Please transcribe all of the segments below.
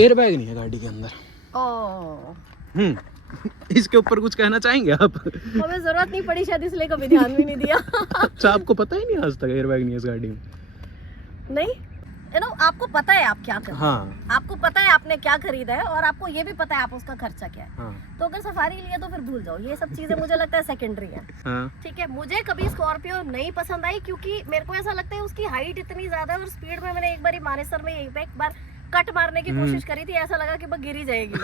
Airbag नहीं है गाड़ी के अंदर। इसके ऊपर कुछ कहना चाहेंगे आप? हमें जरूरत नहीं पड़ी शायद, इसलिए कभी ध्यान भी नहीं दिया। अच्छा, आपको पता ही नहीं आज तक एयरबैग नहीं है इस गाड़ी में? नहीं, आपको पता है आप क्या कर रहे हैं। हाँ। आपको पता है आपने क्या खरीदा है और आपको ये भी पता है आप उसका खर्चा क्या है। हाँ। तो अगर सफारी लिया तो फिर भूल जाओ, ये सब चीजें मुझे लगता है सेकेंडरी है। हाँ। ठीक है, मुझे कभी स्कॉर्पियो नहीं पसंद आई क्योंकि मेरे को ऐसा लगता है उसकी हाइट इतनी ज्यादा है और स्पीड में मैंने एक बार मानेसर में यहीं पे एक बार कट मारने की कोशिश करी थी, ऐसा लगा कि वो गिरी जाएगी।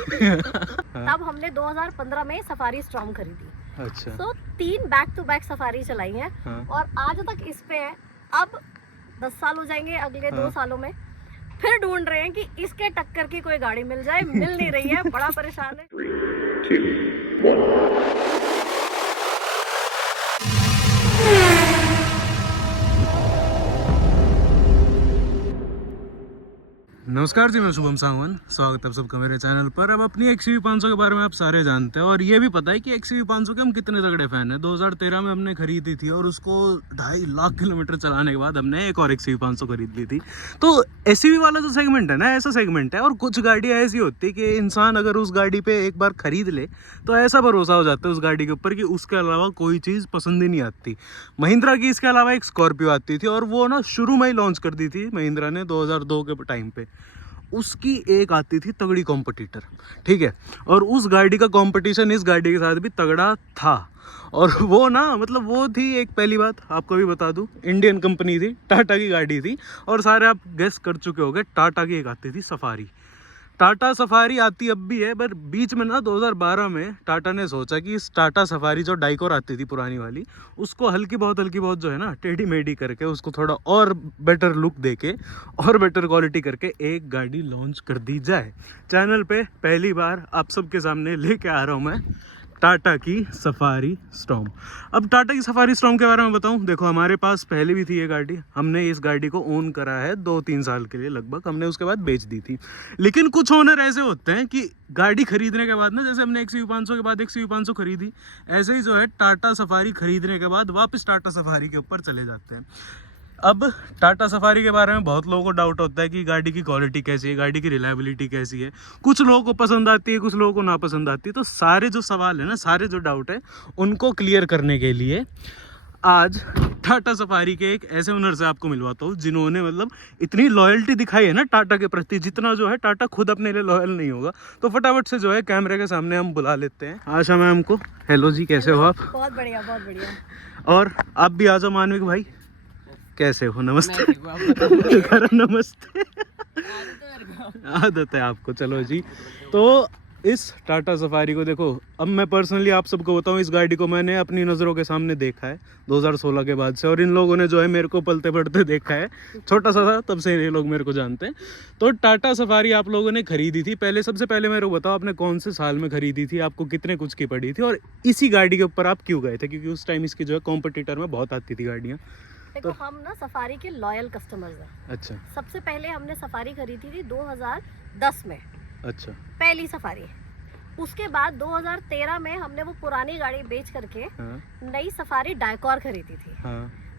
तब हमने 2015 में सफारी स्टॉर्म खरीदी। अच्छा। तो 3 बैक टू बैक सफारी चलाई है। हाँ। और आज तक इस पे है। अब 10 साल हो जाएंगे अगले 2 सालों में, फिर ढूंढ रहे हैं कि इसके टक्कर की कोई गाड़ी मिल जाए, मिल नहीं रही है, बड़ा परेशान है। 3, 2, 1। नमस्कार जी, मैं शुभम सावंत, स्वागत है आप सबका मेरे चैनल पर। अब अपनी XUV 500 के बारे में आप सारे जानते हैं और ये भी पता है कि XUV 500 के हम कितने तगड़े फैन हैं। 2013 में हमने खरीदी थी और उसको 2.5 लाख किलोमीटर चलाने के बाद हमने एक और XUV 500 खरीद ली थी। तो SUV वाला जो सेगमेंट है ना, ऐसा सेगमेंट है। और कुछ गाड़ियाँ ऐसी होती है कि इंसान अगर उस गाड़ी पे एक बार खरीद ले तो ऐसा भरोसा हो जाता है उस गाड़ी के ऊपर कि उसके अलावा कोई चीज़ पसंद ही नहीं आती। महिंद्रा की इसके अलावा एक स्कॉर्पियो आती थी और वो ना शुरू में ही लॉन्च कर दी थी महिंद्रा ने 2002 के टाइम पे। उसकी एक आती थी तगड़ी कॉम्पिटिटर, ठीक है, और उस गाड़ी का कंपटीशन इस गाड़ी के साथ भी तगड़ा था। और वो ना मतलब वो थी एक, पहली बात आपको भी बता दूं, इंडियन कंपनी थी, टाटा की गाड़ी थी। और सारे आप गेस कर चुके होंगे, टाटा की एक आती थी सफारी। टाटा सफारी आती अब भी है, पर बीच में ना 2012 में टाटा ने सोचा कि इस टाटा सफारी जो डाइकोर आती थी पुरानी वाली, उसको हल्की बहुत जो है ना टेढ़ी मेढ़ी करके उसको थोड़ा और बेटर लुक देके और बेटर क्वालिटी करके एक गाड़ी लॉन्च कर दी जाए। चैनल पे पहली बार आप सबके सामने लेके आ रहा हूँ मैं टाटा की सफारी स्टॉर्म। अब टाटा की सफारी स्टॉर्म के बारे में बताऊं, देखो हमारे पास पहले भी थी ये गाड़ी, हमने इस गाड़ी को ओन करा है 2-3 साल के लिए लगभग, हमने उसके बाद बेच दी थी। लेकिन कुछ ओनर ऐसे होते हैं कि गाड़ी खरीदने के बाद ना, जैसे हमने XUV 500 के बाद XUV 500 खरीदी, ऐसे ही जो है टाटा सफारी खरीदने के बाद वापस टाटा सफारी के ऊपर चले जाते हैं। अब टाटा सफारी के बारे में बहुत लोगों को डाउट होता है कि गाड़ी की क्वालिटी कैसी है, गाड़ी की रिलायबिलिटी कैसी है। कुछ लोगों को पसंद आती है, कुछ लोगों को ना पसंद आती है। तो सारे जो सवाल है ना, सारे जो डाउट है, उनको क्लियर करने के लिए आज टाटा सफारी के एक ऐसे ओनर से आपको मिलवाता हूँ जिन्होंने मतलब इतनी लॉयल्टी दिखाई है ना टाटा के प्रति, जितना जो है टाटा खुद अपने लिए लॉयल नहीं होगा। तो फटाफट से जो है कैमरे के सामने हम बुला लेते हैं आशा मैम को। हेलो जी, कैसे हो आप? बहुत बढ़िया, बहुत बढ़िया। और आप भी आ जाओ मानविक भाई, कैसे हो? नमस्ते। नमस्ते। आदत है आपको, चलो जी। तो इस टाटा सफारी को देखो, अब मैं पर्सनली आप सबको बताऊं, इस गाड़ी को मैंने अपनी नज़रों के सामने देखा है 2016 के बाद से, और इन लोगों ने जो है मेरे को पलते पड़ते देखा है, छोटा सा था तब से ये लोग मेरे को जानते हैं। तो टाटा सफारी आप लोगों ने खरीदी थी, पहले सबसे पहले मेरे को बताओ आपने कौन से साल में खरीदी थी, आपको कितने कुछ की पड़ी थी, और इसी गाड़ी के ऊपर आप क्यों गए थे? क्योंकि उस टाइम इसकी जो है कॉम्पिटिटर में बहुत आती थी गाड़ियाँ। देखो, हम ना सफारी के लॉयल कस्टमर्स हैं। अच्छा। सबसे पहले हमने सफारी खरीदी थी 2010 में। अच्छा। पहली सफारी। उसके बाद 2013 में हमने वो पुरानी गाड़ी बेच करके नई सफारी डाइकोर खरीदी थी।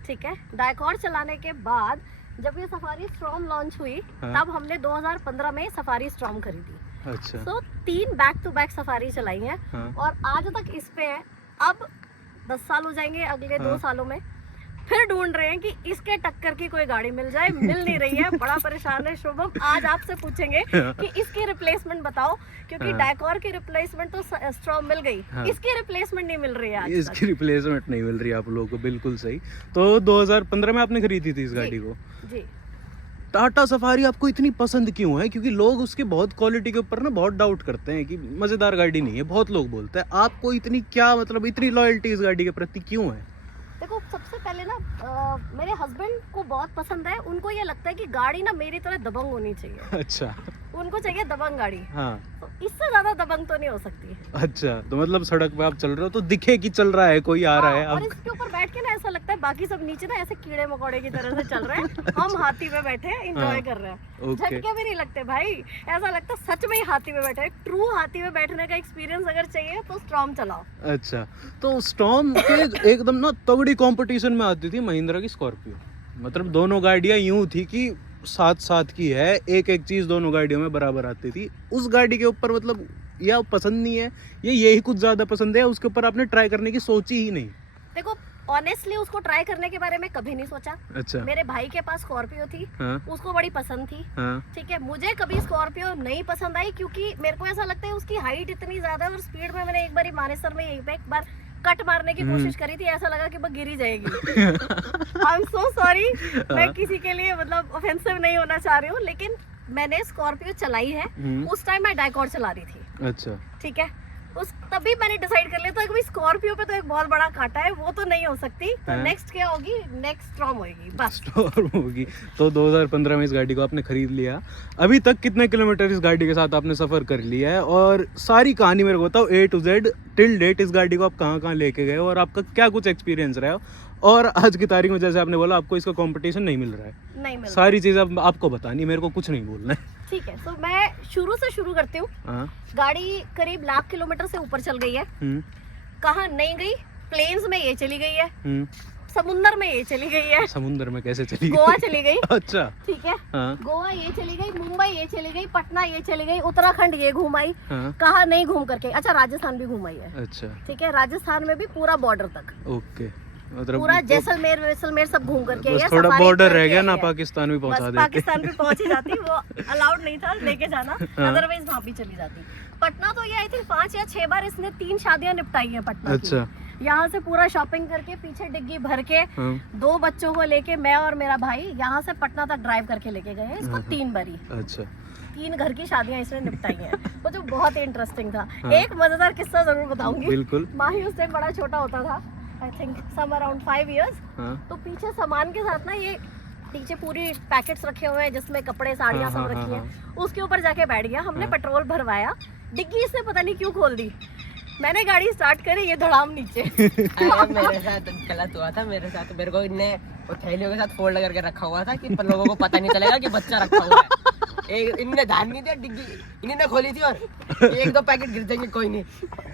ठीक है, डाइकोर चलाने के बाद जब ये सफारी स्टॉर्म लॉन्च हुई, तब हमने 2015 में सफारी स्टॉर्म खरीदी। अच्छा। तो 3 बैक टू बैक सफारी चलाई है। और आज तक इस पे है। अब 10 साल हो जाएंगे अगले 2 सालों में, फिर ढूंढ रहे हैं कि इसके टक्कर की कोई गाड़ी मिल जाए, मिल नहीं रही है, बड़ा परेशान है। शुभम, आज आपसे पूछेंगे कि इसकी रिप्लेसमेंट बताओ, क्योंकि डाइकोर की रिप्लेसमेंट तो स्टॉर्म मिल गई, इसकी रिप्लेसमेंट नहीं मिल रही है आज तक। इसकी रिप्लेसमेंट नहीं मिल रही है आप लोगों को, बिल्कुल सही। तो 2015 में आपने खरीदी थी इस गाड़ी को जी। टाटा सफारी आपको इतनी पसंद क्यों है? क्योंकि लोग उसके बहुत क्वालिटी के ऊपर ना बहुत डाउट करते हैं कि मज़ेदार गाड़ी नहीं है, बहुत लोग बोलते हैं। आपको इतनी क्या मतलब इतनी लॉयल्टी इस गाड़ी के प्रति क्यों है? देखो, सबसे पहले ना मेरे हस्बैंड को बहुत पसंद है। उनको ये लगता है कि गाड़ी ना मेरी तरह दबंग होनी चाहिए। अच्छा। उनको चाहिए दबंग गाड़ी। हाँ। तो इससे ज्यादा दबंग तो नहीं हो सकती। अच्छा, तो मतलब सड़क पे आप चल रहे हो तो दिखे कि चल रहा है, कोई आ रहा है। और इसके ऊपर बैठ के ना ऐसा लगता है बाकी सब नीचे ना ऐसे कीड़े मकोड़े की तरह से चल रहे हैं, हम हाथी में बैठे हैं, एंजॉय कर रहे हैं। झटके भी नहीं लगते भाई, ऐसा लगता है सच में ही हाथी में बैठे हैं। ट्रू हाथी में बैठने का एक्सपीरियंस अगर चाहिए तो स्टॉर्म चलाओ। अच्छा, तो स्टॉर्म के एकदम ना तगड़ी कंपटीशन में आती थी महिंद्रा की स्कॉर्पियो। मतलब दोनों गाड़ियां यूं थी कि साथ साथ की है, एक एक चीज़ दोनों गाड़ियों में बराबर आती थी। उस गाड़ी के ऊपर मतलब या पसंद नहीं है या यही कुछ ज़्यादा पसंद है, उसके ऊपर आपने ट्राई करने की सोची ही नहीं? देखो ऑनेस्टली उसको ट्राई करने के बारे में कभी नहीं सोचा। अच्छा। मेरे भाई के पास स्कॉर्पियो थी, हाँ। उसको बड़ी पसंद थी। हाँ। ठीक है, मुझे कभी स्कॉर्पियो नहीं पसंद आई क्योंकि मेरे को ऐसा लगता है उसकी हाइट इतनी ज्यादा है और स्पीड में मैंने एक बार मानेसर में यहीं पे एक बार कट मारने की कोशिश करी थी, ऐसा लगा कि वो गिर ही जाएगी। आई एम सो सॉरी, मैं किसी के लिए मतलब ऑफेंसिव नहीं होना चाह रही हूँ, लेकिन मैंने स्कॉर्पियो चलाई है। उस टाइम मैं डाइकॉट चला रही थी। अच्छा। ठीक है, उस तभी मैंने डिसाइड कर लिया था कि स्कॉर्पियो पे तो एक बहुत बड़ा कांटा है, वो तो नहीं हो सकती। तो नेक्स्ट क्या होगी, नेक्स्ट स्टॉर्म होगी, बस स्टॉर्म होगी। तो 2015 में इस गाड़ी को आपने खरीद लिया। अभी तक कितने किलोमीटर इस गाड़ी के साथ आपने सफर कर लिया है, और सारी कहानी मेरे को बताओ A to Z till date. इस गाड़ी को आप कहाँ कहाँ लेके गए और आपका क्या कुछ एक्सपीरियंस रहा, और आज की तारीख में जैसे आपने बोला आपको इसका कंपटीशन नहीं मिल रहा है, नहीं मिल सारी चीजें आपको बतानी, मेरे को कुछ नहीं बोलना है। ठीक है, तो मैं शुरू से शुरू करती हूँ। गाड़ी करीब 1,00,000 किलोमीटर से ऊपर चल गई है। कहाँ नहीं गई, प्लेन्स में ये चली गई है, समुंदर में ये चली गई है। समुंदर में कैसे चली गई? गोवा चली गई। अच्छा। ठीक है। गोवा ये चली गई, मुंबई ये चली गई, पटना ये चली गई, उत्तराखंड ये घूम आई। कहाँ नहीं घूम करके, अच्छा राजस्थान भी घूम आई है। अच्छा। ठीक है, राजस्थान में भी पूरा बॉर्डर तक। ओके, मतलब पूरा जैसलमेर सब घूम करके बस थोड़ा बॉर्डर रह गया ना, पाकिस्तान भी पहुंचा देते। पाकिस्तान भी पहुंच ही जाती, वो अलाउड नहीं था लेके जाना, अदरवाइज वहाँ भी चली जाती। पटना तो ये आई थिंक 5 या 6 बार इसने 3 शादियां निपटाई है पटना। अच्छा। यहाँ से पूरा शॉपिंग करके पीछे डिग्गी भर के 2 बच्चों को लेके मैं और मेरा भाई यहाँ से पटना तक ड्राइव करके लेके गए हैं इसको 3 बारी। अच्छा। 3 घर की शादियां इसने निपटाई हैं, वो जो बहुत ही इंटरेस्टिंग था। एक मजेदार किस्सा जरूर बताऊंगी। बिल्कुल। माही उस टाइम बड़ा छोटा होता था, I think some around 5 years. तो पीछे सामान के साथ ना ये नीचे पूरी पैकेट्स रखे हुए हैं जिसमें कपड़े साड़ियाँ सब रखी हैं, उसके ऊपर जाके बैठ गया। हमने पेट्रोल भरवाया, डिग्गी इसने पता नहीं क्यों खोल दी, मैंने गाड़ी स्टार्ट करी, ये धड़ाम नीचे। मेरे साथ गलत हुआ था, मेरे साथ मेरे को इनने थैलियों के साथ फोल्ड करके रखा हुआ था कि लोगों को पता नहीं चलेगा कि बच्चा रखा हुआ है। इनने ध्यान नहीं दिया, डिग्गी इन्होंने खोली थी और 1-2 पैकेट गिर जाएंगे, कोई नहीं,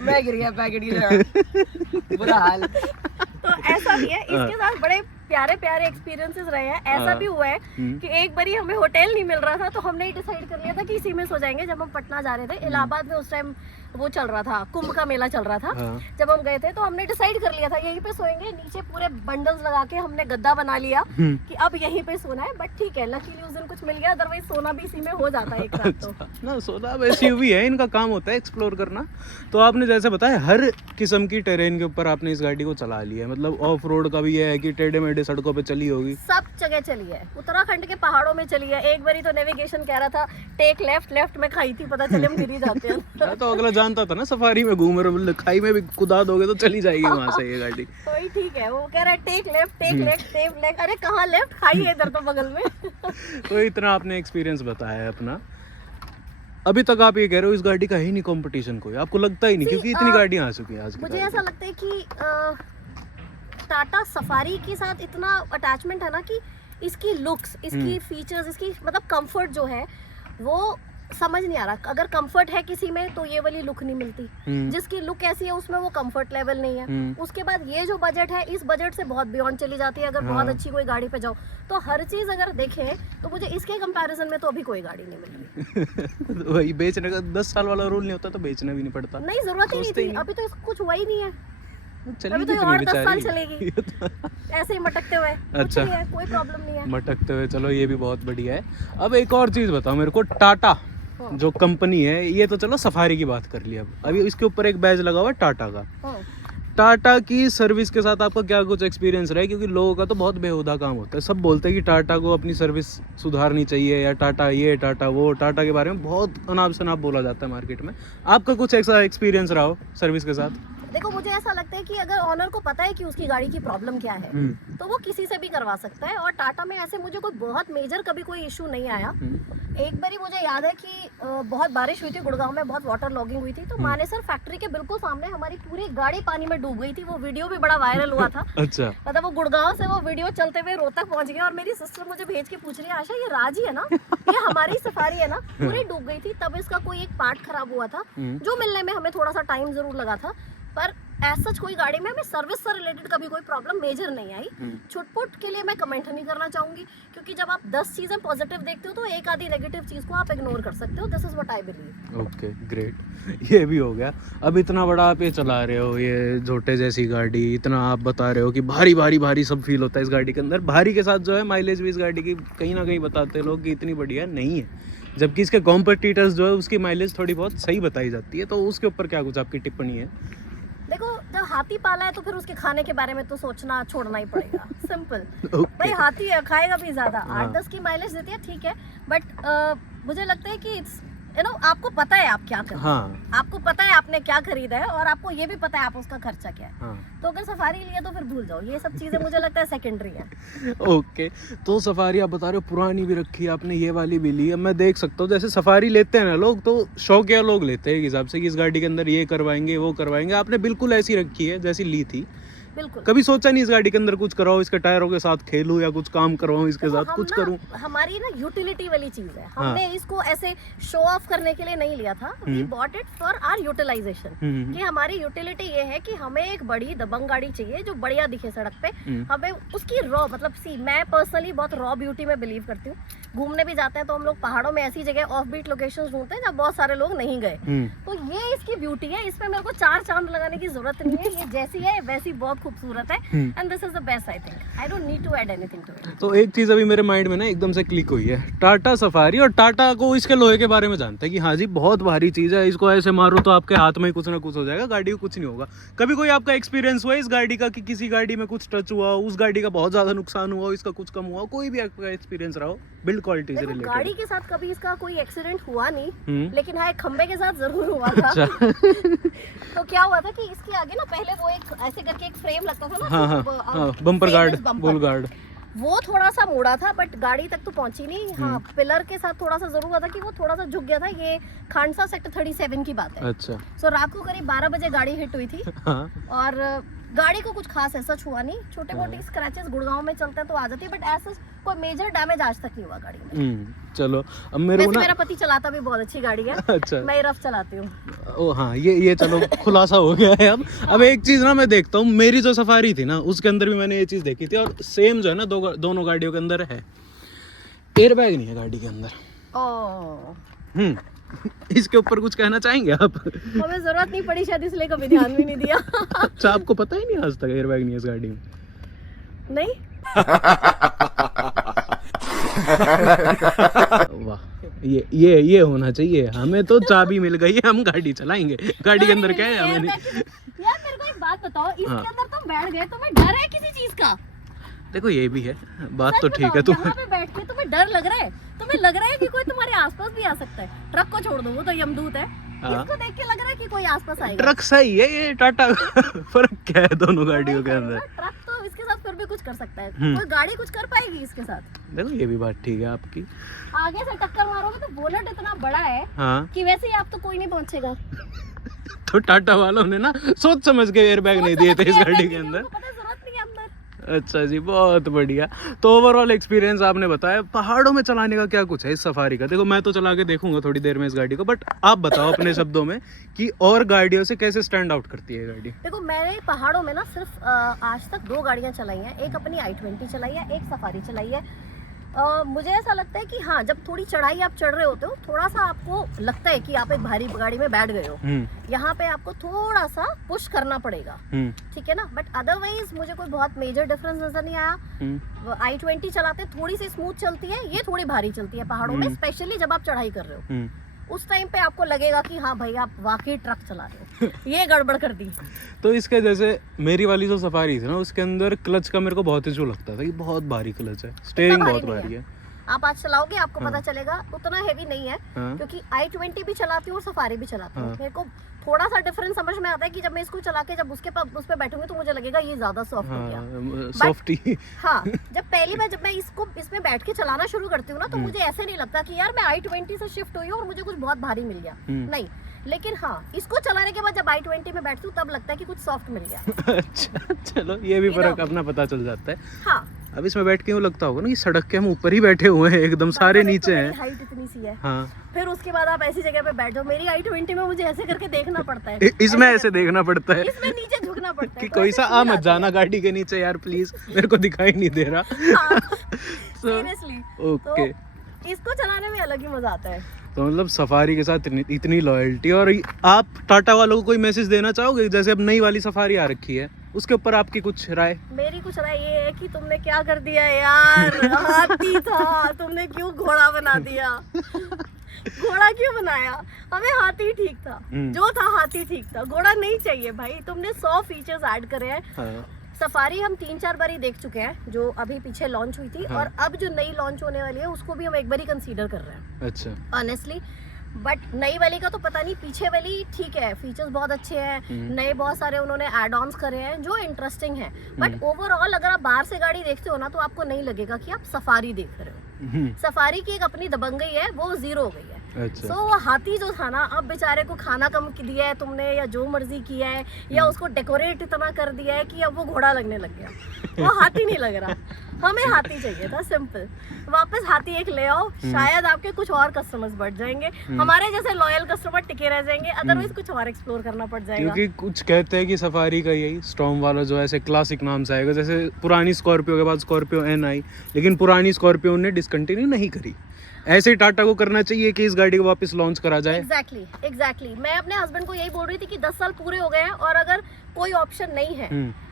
मैं गिर गया पैकेट गिर, बुरा हाल। तो ऐसा भी है, इसके साथ बड़े प्यारे प्यारे एक्सपीरियंसेस रहे हैं। ऐसा भी हुआ है कि एक बारी हमें होटल नहीं मिल रहा था, तो हमने डिसाइड कर लिया था कि इसी में सो जाएंगे। जब हम पटना जा रहे थे, इलाहाबाद में उस टाइम वो चल रहा था, कुंभ का मेला चल रहा था। जब हम गए थे तो हमने डिसाइड कर लिया था यहीं पे सोएंगे। नीचे पूरे बंडल्स लगा के हमने गद्दा बना लिया कि अब यहीं पे सोना है। बट ठीक है, लकीली उस दिन कुछ मिल गया, अदरवाइज सोना भी इसी में हो जाता है एक रात। तो ना सोना वैसे भी है, इनका काम होता है एक्सप्लोर करना। तो आपने जैसे बताया हर किस्म की टेरेन के ऊपर आपने इस गाड़ी को चला लिया, मतलब ऑफ रोड का भी है कि टेढ़े मेढ़े सड़कों पे चली होगी, सब जगह चली है। उत्तराखंड के पहाड़ों में चली है। एक बारी तो नेविगेशन कह रहा था टेक लेफ्ट में खाई थी, पता चले हम गिर ही जाते हैं। तो अगला जानता था ना सफारी में घूम रहे, खाई में भी कुदा दोगे तो चली जाएगी वहां से ये गाड़ी। तो ही ठीक है, वो कह रहा है टेक लेफ्ट। अरे कहाँ लेफ्ट, खाई है इधर तो बगल में। तो इतना आपने एक्सपीरियंस बताया है अपना। अभी तक आप ये कह रहे हो इस गाड़ी का है ही नहीं कंपटीशन कोई, आपको लगता ही नहीं? क्योंकि इतनी गाड़ियां आ चुकी हैं आज। मुझे ऐसा लगता है कि टाटा सफारी के साथ इतना अटैचमेंट है ना कि इसकी लुक्स, इसकी फीचर्स, इसकी मतलब कंफर्ट जो है वो समझ नहीं आ रहा। अगर कंफर्ट है किसी में तो ये वाली लुक नहीं मिलती, जिसकी लुक ऐसी है उसमें वो कंफर्ट लेवल नहीं है। उसके बाद ये जो बजट है, इस बजट से बहुत बियॉन्ड चली जाती है। अगर बहुत अच्छी कोई गाड़ी पे जाओ तो हर चीज अगर देखें तो मुझे इसके कंपैरिजन में तो अभी कोई गाड़ी नहीं मिल रही। वही बेचने का 10 साल वाला रूल नहीं होता तो बेचना भी नहीं पड़ता, नहीं जरूरत ही नहीं थी। अभी तो इसको कुछ हुआ ही नहीं है, अभी तो और 10 साल चलेगी ऐसे ही मटकते हुए। अच्छा, कोई प्रॉब्लम नहीं है मटकते हुए, चलो ये भी बहुत बढ़िया है। अब एक और चीज बताओ मेरे को, टाटा जो कंपनी है, ये तो चलो सफारी की बात कर ली, अब अभी इसके ऊपर एक बैज लगा हुआ है टाटा का। टाटा की सर्विस के साथ आपका क्या कुछ एक्सपीरियंस रहा है? क्योंकि लोगों का तो बहुत बेहुदा काम होता है, सब बोलते हैं कि टाटा को अपनी सर्विस सुधारनी चाहिए, या टाटा ये टाटा वो, टाटा के बारे में बहुत अनाप शनाप बोला जाता है मार्केट में। आपका कुछ ऐसा एक्सपीरियंस रहा हो सर्विस के साथ? देखो, मुझे ऐसा लगता है कि अगर ऑनर को पता है कि उसकी गाड़ी की प्रॉब्लम क्या है तो वो किसी से भी करवा सकता है। और टाटा में ऐसे मुझे कोई बहुत मेजर कभी कोई इशू नहीं आया। एक बारी मुझे याद है कि बहुत बारिश हुई थी, गुड़गांव में बहुत वाटर लॉगिंग हुई थी, तो मानेसर फैक्ट्री के बिल्कुल सामने हमारी पूरी गाड़ी पानी में डूब गई थी। वो वीडियो भी बड़ा वायरल हुआ था। अच्छा। मतलब वो गुड़गांव से वो वीडियो चलते हुए रोहतक पहुंच गया और मेरी सिस्टर मुझे भेज के पूछ रही है, आशा ये राजी है ना, ये हमारी सफारी है ना? पूरी डूब गई थी। तब इसका कोई एक पार्ट खराब हुआ था जो मिलने में हमें थोड़ा सा टाइम जरूर लगा था, पर ऐसा कोई गाड़ी में हमें सर्विस से रिलेटेड कभी कोई प्रॉब्लम मेजर नहीं आई। छुटपुट के लिए मैं कमेंट नहीं करना चाहूंगी, क्योंकि जब आप 10 चीजें पॉजिटिव देखते हो तो एक आधी नेगेटिव चीज को आप इग्नोर कर सकते हो। This is what I believe. Okay great, ये भी हो गया। अब इतना बड़ा आप ये चला रहे हो, ये झोटे जैसी गाड़ी, इतना आप बता रहे हो कि भारी भारी भारी सब फील होता है इस गाड़ी के अंदर। भारी के साथ जो है माइलेज भी इस गाड़ी की कहीं ना कहीं बताते हैं लोग कि इतनी बढ़िया नहीं है, जबकि इसके कॉम्पिटिटर्स जो है उसकी माइलेज थोड़ी बहुत सही बताई जाती है। तो उसके ऊपर क्या कुछ आपकी टिप्पणी है? देखो, जब हाथी पाला है तो फिर उसके खाने के बारे में तो सोचना छोड़ना ही पड़ेगा। सिंपल। भाई हाथी खाएगा भी ज्यादा, 8-10 की माइलेज देती है, ठीक है, बट मुझे लगता है कि इट्स आपको पता है आप क्या कर रहे हो। हाँ। आपको पता है आपने क्या खरीदा है, और आपको ये भी पता है आप उसका खर्चा क्या है। हाँ। तो अगर सफारी लिया तो फिर भूल जाओ, ये सब चीजें मुझे लगता है सेकेंडरी है। ओके, तो सफारी आप बता रहे हो पुरानी भी रखी है आपने, ये वाली भी ली है। मैं देख सकता हूँ जैसे सफारी लेते हैं ना लोग, तो शौकिया लोग लेते हैं एक हिसाब से कि इस गाड़ी के अंदर ये करवाएंगे वो करवाएंगे। आपने बिल्कुल ऐसी रखी है जैसी ली थी। बिल्कुल। कभी सोचा नहीं इस गाड़ी के अंदर कुछ कराओ, इसके टायरों के साथ खेलूं या कुछ काम करवाऊं इसके तो साथ, कुछ करूं? हमारी ना यूटिलिटी वाली चीज है। हमने इसको ऐसे शो ऑफ करने के लिए नहीं लिया था। We bought it for our utilisation. कि हमारी यूटिलिटी ये है कि हमें एक बड़ी दबंग गाड़ी चाहिए जो बढ़िया दिखे सड़क पे। हमें उसकी रॉ मैं पर्सनली बहुत रॉ ब्यूटी में बिलीव करती हूँ। घूमने भी जाते हैं तो हम लोग पहाड़ों में ऐसी जगह ऑफ बीट लोकेशंस ढूंढते हैं जहाँ बहुत सारे लोग नहीं गए। तो ये इसकी ब्यूटी है, इसमें मेरे को 4 चांद लगाने की जरूरत नहीं है। ये जैसी है वैसी बहुत खूबसूरत है। And this is the best, I think. I don't need to add anything to it. तो एक चीज अभी मेरे माइंड में ना एकदम से क्लिक हुई है, टाटा सफारी। और टाटा को इसके लोहे के बारे में जानते हैं कि हाँ जी बहुत भारी चीज है, इसको ऐसे मारो तो आपके हाथ में ही कुछ ना कुछ हो जाएगा, गाड़ी को कुछ नहीं होगा। कभी कोई आपका एक्सपीरियंस हुआ इस गाड़ी का कि किसी गाड़ी में कुछ टच हुआ, उस गाड़ी का बहुत ज्यादा नुकसान हुआ, इसका कुछ कम हुआ, कोई भी आपका एक्सपीरियंस रहा हो बिल्ड क्वालिटी से रिलेटेड? गाड़ी के साथ कभी इसका कोई एक्सीडेंट हुआ नहीं, लेकिन हाँ एक खंबे के साथ जरूर हुआ था। तो क्या हुआ था कि इसके आगे ना पहले वो एक ऐसे करके एक फ्रेम लगता था ना। हाँ, बम्पर गार्ड, बुल गार्ड, वो थोड़ा सा मुड़ा था, बट गाड़ी तक तो पहुंची नहीं। हाँ, पिलर के साथ थोड़ा सा जरूर हुआ था कि वो थोड़ा सा झुक गया था। ये खांडसा सेक्टर 37 की बात है। अच्छा। सो रात को करीब 12 बजे गाड़ी हिट हुई थी। हाँ। और गाड़ी को कुछ खास ऐसा छुआ नहीं, छोटे मोटे स्क्रैचेस गुड़गांव में चलते हैं तो आ जाती है, बट ऐसा कोई मेजर डैमेज आज तक नहीं हुआ गाड़ी में। चलो, अब मेरे को ना, मेरा पति चलाता भी बहुत अच्छी गाड़ी है। अच्छा। मैं रफ चलाती हूँ। ओ हाँ, ये चलो खुलासा हो गया है। अब एक चीज ना मैं देखता हूँ, मेरी जो सफारी थी ना उसके अंदर भी मैंने ये चीज देखी थी, और सेम जो है ना दोनों गाड़ियों के अंदर है, एयर बैग नहीं है गाड़ी के अंदर। ओह। इसके ऊपर कुछ कहना चाहेंगे आप? हमें जरूरत नहीं पड़ी शायद, इसलिए कभी ध्यान भी नहीं दिया। अच्छा, आपको पता ही नहीं आज तक एयर बैग नहीं है इस गाड़ी में? नहीं। वाह, ये होना चाहिए। हमें तो चाबी मिल गई है, हम गाड़ी चलाएंगे। गाड़ी के अंदर क्या है हमें नहीं। यार मेरे को एक बात बताओ, इसके अंदर तुम बैठ गए, तुम्हें डर है किसी चीज का? देखो ये भी है बात, तो ठीक है। तुम यहाँ पे बैठ के तुम्हें डर लग रहा है? तुम्हें लग रहा है कि कोई तुम्हारे आसपास भी आ सकता है? ट्रक को छोड़ दो, वो तो यमदूत है। इसको देख के लग रहा है कि कोई आसपास आएगा। ट्रक सही है, ये टाटा फर्क क्या है दोनों गाड़ियों के अंदर? ट्रक तो इसके साथ फिर भी कुछ कर सकता है, कोई गाड़ी कुछ कर पाएगी इसके साथ? देखो ये भी बात ठीक है आपकी। आगे से टक्कर मारोगे तो बोनट इतना बड़ा है कि वैसे ही आप तो कोई नहीं पहुंचेगा। तो टाटा वालों ने ना सोच समझ के एयर बैग नहीं दिए थे इस गाड़ी के अंदर। अच्छा जी, बहुत बढ़िया। तो ओवरऑल एक्सपीरियंस आपने बताया। पहाड़ों में चलाने का क्या कुछ है इस सफारी का? देखो मैं तो चला के देखूंगा थोड़ी देर में इस गाड़ी को, बट आप बताओ अपने शब्दों में कि और गाड़ियों से कैसे स्टैंड आउट करती है गाड़ी? देखो, मैंने पहाड़ों में ना सिर्फ आज तक 2 गाड़ियां चलाई हैं। एक अपनी i20 चलाई है, एक सफारी चलाई है। मुझे ऐसा लगता है कि हाँ, जब थोड़ी चढ़ाई आप चढ़ रहे होते हो, थोड़ा सा आपको लगता है कि आप एक भारी गाड़ी में बैठ गए हो। यहाँ पे आपको थोड़ा सा पुश करना पड़ेगा, ठीक है ना? बट अदरवाइज मुझे कोई बहुत मेजर डिफरेंस नजर नहीं आया। i20 चलाते थोड़ी सी स्मूथ चलती है, ये थोड़ी भारी चलती है पहाड़ों में, स्पेशली जब आप चढ़ाई कर रहे हो। उस टाइम पे आपको लगेगा कि हाँ भाई आप वाकई ट्रक चला रहे हो। ये गड़बड़ कर दी। तो इसके जैसे मेरी वाली जो सफारी थी ना, उसके अंदर क्लच का मेरे को बहुत इशू लगता था कि बहुत भारी क्लच है, स्टीयरिंग बहुत भारी है। आप आज चलाओगे आपको पता चलेगा, उतना हेवी नहीं है। क्योंकि i20 भी चलाती हूँ और सफारी भी चलाती हूँ। मेरे को थोड़ा सा डिफरेंस समझ में आता है कि जब मैं इसको चला के जब उस पे बैठूंगी तो मुझे लगेगा ये ज्यादा सॉफ्ट हो गया, सॉफ्टी। हाँ, जब पहली बार जब मैं इसमें बैठ के चलाना शुरू करती हूँ ना, तो मुझे ऐसे नहीं लगता कि यार मैं i20 से शिफ्ट हुई हूँ और मुझे कुछ बहुत भारी मिल गया, नहीं। लेकिन हाँ, इसको चलाने के बाद जब i20 में बैठती हूँ तब लगता है कि कुछ सॉफ्ट मिल गया। अच्छा, चलो ये भी फर्क अपना पता चल जाता है। हाँ, अब इसमें बैठ के यूँ लगता होगा ना कि सड़क के हम ऊपर ही बैठे हुए हैं, एकदम सारे नीचे हैं। हाइट इतनी थोड़ी सी है, हाँ फिर उसके बाद आप ऐसी जगह पे बैठ जाओ। मेरी i20 में मुझे ऐसे करके देखना पड़ता है, इसमें ऐसे देखना पड़ता है इसमें नीचे झुकना पड़ता है कि तो कोई ऐसे सा feel आ मत आती जाना है। गाड़ी के नीचे यार प्लीज, मेरे को दिखाई नहीं दे रहा। सीरियसली ओके, तो इसको चलाने में अलग ही मजा आता है। तो मतलब सफारी के साथ इतनी लॉयल्टी। और आप टाटा वालों को कोई मैसेज देना चाहोगे, जैसे अब नई वाली सफारी आ रखी है, उसके ऊपर आपकी कुछ राय? मेरी कुछ राय ये है कि तुमने क्या कर दिया यार, हाथी था तुमने क्यों घोड़ा बना दिया, घोड़ा क्यों बनाया, हमें हाथी ठीक था, जो था हाथी ठीक था, घोड़ा नहीं चाहिए भाई। तुमने 100 फीचर्स ऐड करे हैं। हाँ। सफारी हम 3-4 बार ही देख चुके हैं, जो अभी पीछे लॉन्च हुई थी, और अब जो नई लॉन्च होने वाली है उसको भी हम एक बार ही कंसीडर कर रहे हैं अच्छा, ऑनेस्टली। बट नई वाली का तो पता नहीं, पीछे वाली ठीक है, फीचर्स बहुत अच्छे हैं, नए बहुत सारे उन्होंने एड ऑन्स करे हैं जो इंटरेस्टिंग है। बट ओवरऑल अगर आप बाहर से गाड़ी देखते हो ना तो आपको नहीं लगेगा कि आप सफारी देख रहे हो। सफारी की एक अपनी दबंगई है, वो जीरो हो गई है। अच्छा। So, वो हाथी जो था ना, अब बेचारे को खाना कम दिया है तुमने, या जो मर्जी किया है, या उसको डेकोरेट इतना कर दिया है कि अब वो घोड़ा लगने लग गया, वो हाथी नहीं लग रहा। हमें हाथी चाहिए था, सिंपल। वापस हाथी एक ले आओ, शायद आपके कुछ और कस्टमर्स बढ़ जाएंगे, हमारे जैसे लॉयल कस्टमर टिके रह जाएंगे, अदरवाइज कुछ और एक्सप्लोर करना पड़ जाएगा। क्योंकि कुछ कहते हैं कि सफारी का यही स्टॉर्म वाला जो ऐसे क्लासिक नाम से आएगा, जैसे पुरानी स्कॉर्पियो के बाद स्कॉर्पियो एन आई, लेकिन पुरानी स्कॉर्पियो ने डिसकंटिन्यू नहीं करी। ऐसे ही टाटा को करना चाहिए कि इस गाड़ी को वापस लॉन्च करा जाए। एग्जैक्टली। मैं अपने हस्बैंड को यही बोल रही थी कि 10 साल पूरे हो गए हैं और अगर कोई ऑप्शन नहीं है,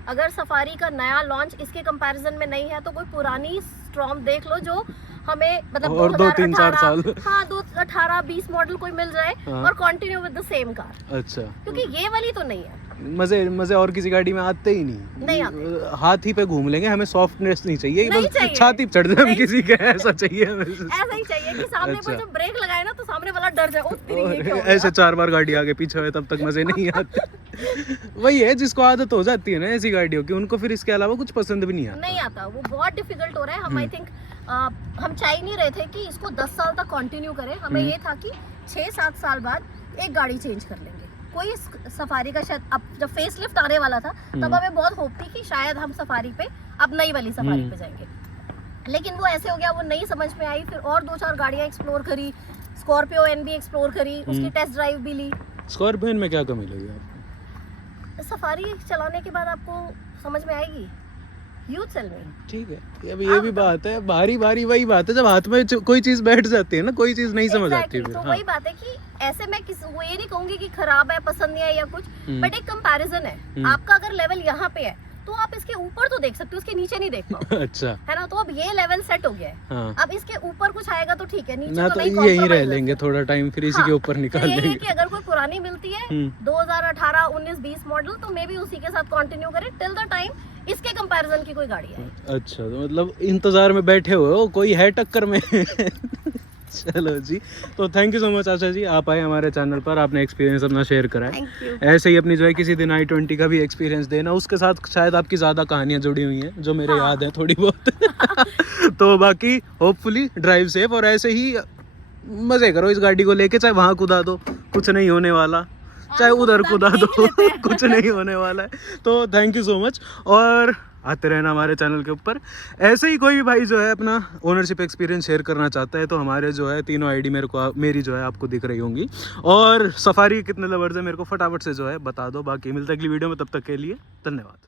अगर सफारी का नया लॉन्च इसके कंपैरिजन में नहीं है, तो कोई पुरानी स्टॉर्म देख लो जो हमें मतलब और 2-3-4 साल, हाँ 2018-20 मॉडल कोई मिल जाए, और continue with the same car. अच्छा, क्योंकि ये वाली तो नहीं है। मजे और किसी गाड़ी में आते ही नहीं आते। हाथी पे घूम लेंगे, हमें सॉफ्टनेस नहीं चाहिए, नहीं बस चाहिए। छाती पे चढ़ जाए हम किसी के, ऐसा चाहिए हमें। ऐसा ही चाहिए कि सामने पर जब ब्रेक लगाए ना तो सामने वाला डर जाए, ओ तेरी ये क्या हो गया? ऐसे 4 बार गाड़ी आगे पीछे हुए तब तक मजे नहीं आते। वही है, जिसको आदत हो जाती है ना ऐसी गाड़ियों की, उनको फिर इसके अलावा कुछ पसंद भी नहीं आता। वो बहुत डिफिकल्ट हो रहा है। हम आई थिंक हम चाह ही नहीं रहे थे कि इसको 10 साल तक कंटिन्यू करें। हमें ये था कि 6-7 साल बाद एक गाड़ी चेंज कर लेंगे। कोई सफारी का शायद अब जब फेस लिफ्ट आने वाला था तब हमें बहुत होप थी कि शायद हम सफारी पे अब नई वाली सफारी पे जाएंगे, लेकिन वो ऐसे हो गया, वो नहीं समझ में आई। फिर और 2-4 गाड़ियां एक्सप्लोर करी, स्कॉर्पियो एन भी एक्सप्लोर करी, उसकी टेस्ट ड्राइव भी ली। स्कॉर्पियो में क्या कमी लगी आपको? सफारी चलाने के बाद आपको समझ में आएगी, यूथ सेल में। ठीक है, अब ये भी बात है, भारी वही बात है, जब हाथ में कोई चीज बैठ जाती है ना, कोई चीज नहीं समझ आती है फिर। तो वही बात है कि ऐसे मैं वो ये नहीं कहूंगी कि खराब है, पसंद नहीं है या कुछ, बट एक कंपैरिजन है। आपका अगर लेवल यहाँ पे है तो आप इसके ऊपर तो देख सकते हो, उसके नीचे नहीं देख पाओ। अच्छा, है ना? तो अब ये लेवल सेट हो गया है। हाँ। अब इसके ऊपर कुछ आएगा तो ठीक है, नीचे ना तो तो नहीं, यही रह लेंगे थोड़ा टाइम, फिर इसी के ऊपर निकाल लेंगे। लेंगे। कि अगर कोई पुरानी मिलती है 2018, 19, 20 मॉडल, तो मे भी उसी के साथ कंटिन्यू करें टिल द टाइम इसके कंपैरिजन की कोई गाड़ी आए। अच्छा, तो मतलब इंतजार में बैठे हुए हो, कोई है टक्कर में? चलो जी, तो thank you so much Asha ji, आप आए हमारे चैनल पर, आपने एक्सपीरियंस अपना शेयर करा है। Thank you. ऐसे ही अपनी जो है किसी दिन i20 का भी एक्सपीरियंस देना, उसके साथ शायद आपकी ज़्यादा कहानियाँ जुड़ी हुई हैं जो मेरे याद हैं थोड़ी बहुत। तो बाकी होपफुली ड्राइव सेफ, और ऐसे ही मज़े करो इस गाड़ी को लेके, चाहे वहाँ कुदा दो, कुछ नहीं होने वाला, चाहे उधर कुदा दो, कुछ नहीं होने वाला है। तो थैंक यू सो मच, और आते रहना हमारे चैनल के ऊपर। ऐसे ही कोई भी भाई जो है अपना ओनरशिप एक्सपीरियंस शेयर करना चाहता है तो हमारे जो है तीनों आईडी मेरी जो है आपको दिख रही होंगी, और सफारी कितने लवर्स है मेरे को फटाफट से जो है बता दो। बाकी मिलता है अगली वीडियो में, तब तक के लिए धन्यवाद।